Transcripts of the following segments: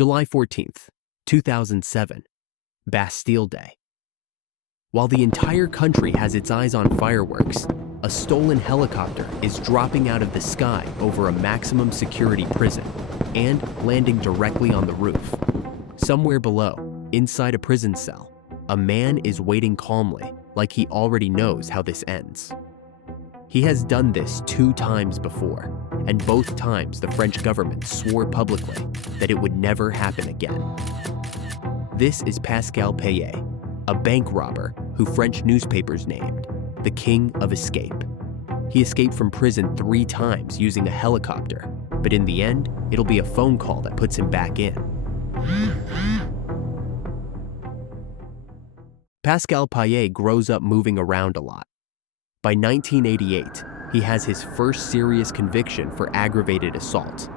July 14th, 2007, Bastille Day. While the entire country has its eyes on fireworks, a stolen helicopter is dropping out of the sky over a maximum security prison and landing directly on the roof. Somewhere below, inside a prison cell, a man is waiting calmly, like he already knows how this ends. He has done this 2 times before, and both times the French government swore publicly that it would never happen again. This is Pascal Payet, a bank robber who French newspapers named the King of Escape. He escaped from prison 3 times using a helicopter, but in the end, it'll be a phone call that puts him back in. Pascal Payet grows up moving around a lot. By 1988, he has his first serious conviction for aggravated assault.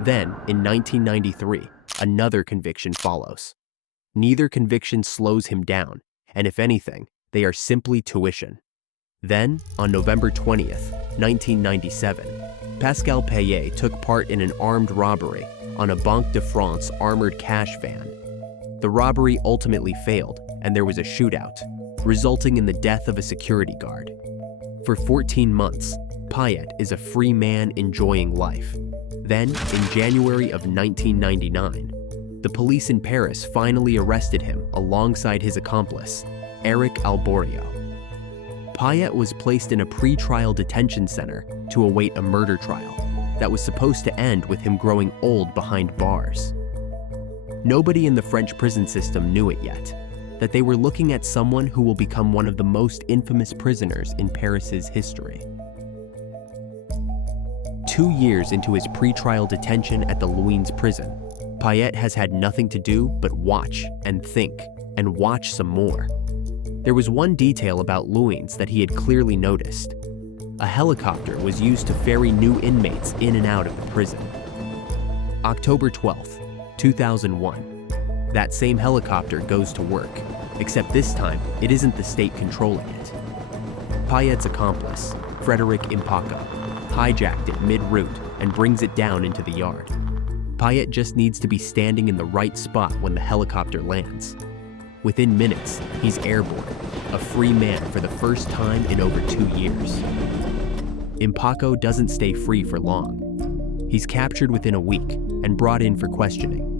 Then, in 1993, another conviction follows. Neither conviction slows him down, and if anything, they are simply tuition. Then, on November 20th, 1997, Pascal Payet took part in an armed robbery on a Banque de France armored cash van. The robbery ultimately failed, and there was a shootout, resulting in the death of a security guard. For 14 months, Payet is a free man enjoying life. Then, in January of 1999, the police in Paris finally arrested him alongside his accomplice, Eric Alborio. Payet was placed in a pre-trial detention center to await a murder trial that was supposed to end with him growing old behind bars. Nobody in the French prison system knew it yet, that they were looking at someone who will become one of the most infamous prisoners in Paris's history. 2 years into his pre-trial detention at the Luynes prison, Payet has had nothing to do but watch and think and watch some more. There was one detail about Luynes that he had clearly noticed. A helicopter was used to ferry new inmates in and out of the prison. October 12th, 2001. That same helicopter goes to work, except this time it isn't the state controlling it. Payet's accomplice, Frédéric Impacco, hijacked it mid-route and brings it down into the yard. Payet just needs to be standing in the right spot when the helicopter lands. Within minutes, he's airborne, a free man for the first time in over 2 years. Impacco doesn't stay free for long. He's captured within a week and brought in for questioning.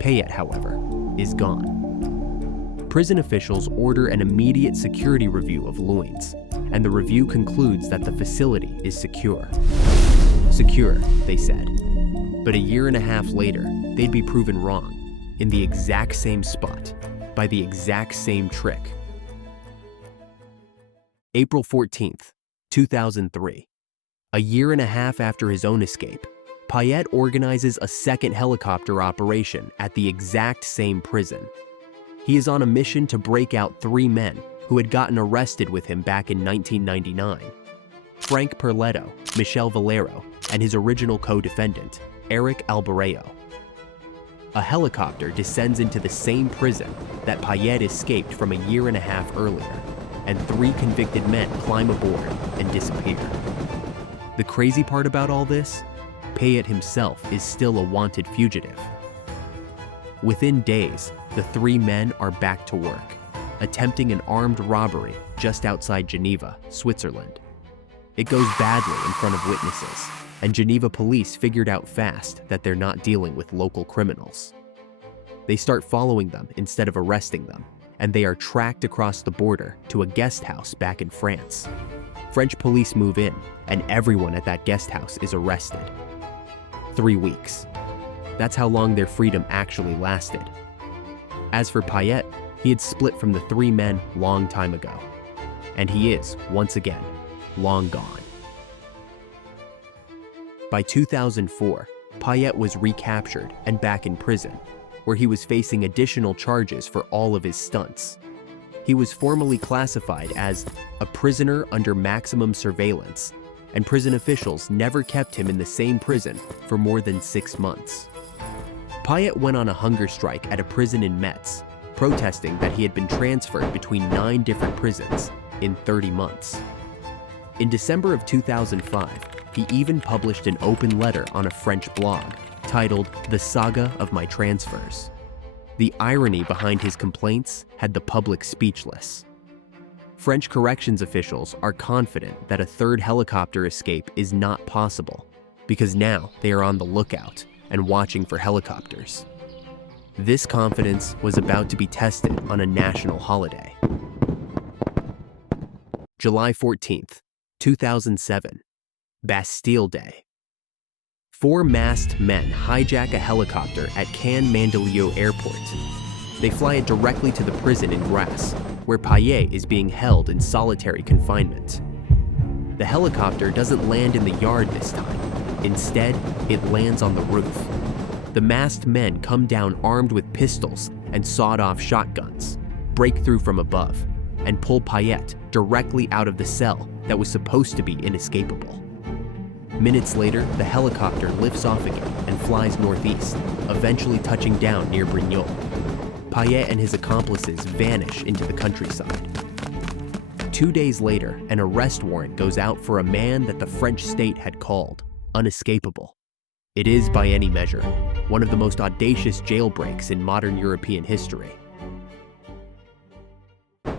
Payet, however, is gone. Prison officials order an immediate security review of Luynes, and the review concludes that the facility is secure. Secure, they said. But a year and a half later, they'd be proven wrong, in the exact same spot, by the exact same trick. April 14th, 2003. A year and a half after his own escape, Payet organizes a second helicopter operation at the exact same prison. He is on a mission to break out 3 men who had gotten arrested with him back in 1999. Frank Perletto, Michel Valero, and his original co-defendant, Eric Alborio. A helicopter descends into the same prison that Payet escaped from a year and a half earlier, and 3 convicted men climb aboard and disappear. The crazy part about all this? Payet himself is still a wanted fugitive. Within days, the 3 men are back to work, attempting an armed robbery just outside Geneva, Switzerland. It goes badly in front of witnesses, and Geneva police figured out fast that they're not dealing with local criminals. They start following them instead of arresting them, and they are tracked across the border to a guest house back in France. French police move in, and everyone at that guest house is arrested. 3 weeks. That's how long their freedom actually lasted. As for Payet, he had split from the 3 men long time ago. And he is, once again, long gone. By 2004, Payet was recaptured and back in prison, where he was facing additional charges for all of his stunts. He was formally classified as a prisoner under maximum surveillance, and prison officials never kept him in the same prison for more than 6 months. Payet went on a hunger strike at a prison in Metz, protesting that he had been transferred between 9 different prisons in 30 months. In December of 2005, he even published an open letter on a French blog titled The Saga of My Transfers. The irony behind his complaints had the public speechless. French corrections officials are confident that a third helicopter escape is not possible because now they are on the lookout and watching for helicopters. This confidence was about to be tested on a national holiday. July 14th, 2007, Bastille Day. 4 masked men hijack a helicopter at Cannes-Mandelieu Airport. They fly it directly to the prison in Grasse, where Payet is being held in solitary confinement. The helicopter doesn't land in the yard this time. Instead, it lands on the roof. The masked men come down armed with pistols and sawed-off shotguns, break through from above, and pull Payet directly out of the cell that was supposed to be inescapable. Minutes later, the helicopter lifts off again and flies northeast, eventually touching down near Brignoles. Payet and his accomplices vanish into the countryside. 2 days later, an arrest warrant goes out for a man that the French state had called unescapable. It is, by any measure, one of the most audacious jailbreaks in modern European history.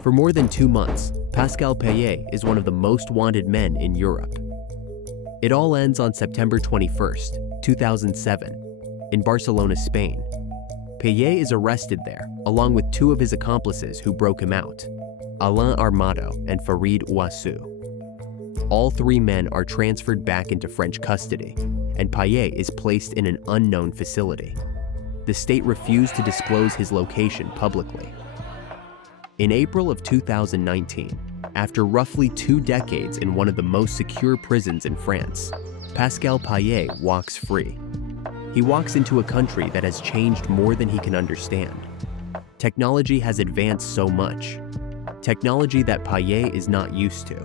For more than 2 months, Pascal Payet is one of the most wanted men in Europe. It all ends on September 21st, 2007, in Barcelona, Spain. Payet is arrested there, along with 2 of his accomplices who broke him out, Alain Armato and Farid Ouassou. All 3 men are transferred back into French custody, and Payet is placed in an unknown facility. The state refused to disclose his location publicly. In April of 2019, after roughly 2 decades in one of the most secure prisons in France, Pascal Payet walks free. He walks into a country that has changed more than he can understand. Technology has advanced so much. Technology that Payet is not used to.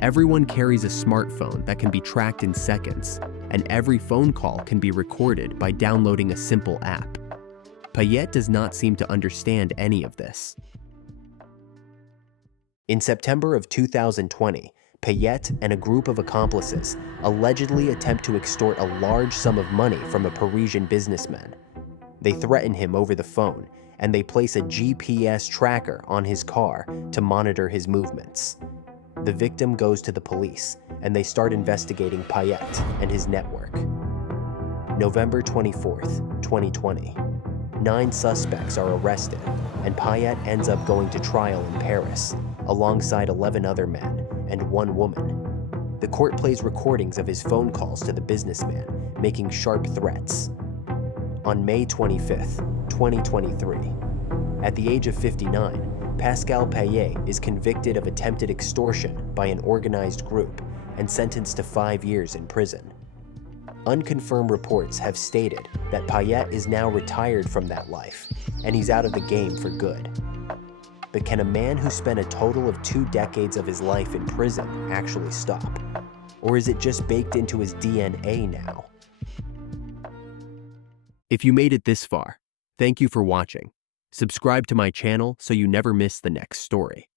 Everyone carries a smartphone that can be tracked in seconds, and every phone call can be recorded by downloading a simple app. Payet does not seem to understand any of this. In September of 2020, Payet and a group of accomplices allegedly attempt to extort a large sum of money from a Parisian businessman. They threaten him over the phone, and they place a GPS tracker on his car to monitor his movements. The victim goes to the police, and they start investigating Payet and his network. November 24th, 2020. 9 suspects are arrested, and Payet ends up going to trial in Paris, alongside 11 other men and 1 woman. The court plays recordings of his phone calls to the businessman, making sharp threats. On May 25th, 2023, at the age of 59, Pascal Payet is convicted of attempted extortion by an organized group and sentenced to 5 years in prison. Unconfirmed reports have stated that Payet is now retired from that life, and he's out of the game for good. But can a man who spent a total of 2 decades of his life in prison actually stop? Or is it just baked into his DNA now? If you made it this far, thank you for watching. Subscribe to my channel so you never miss the next story.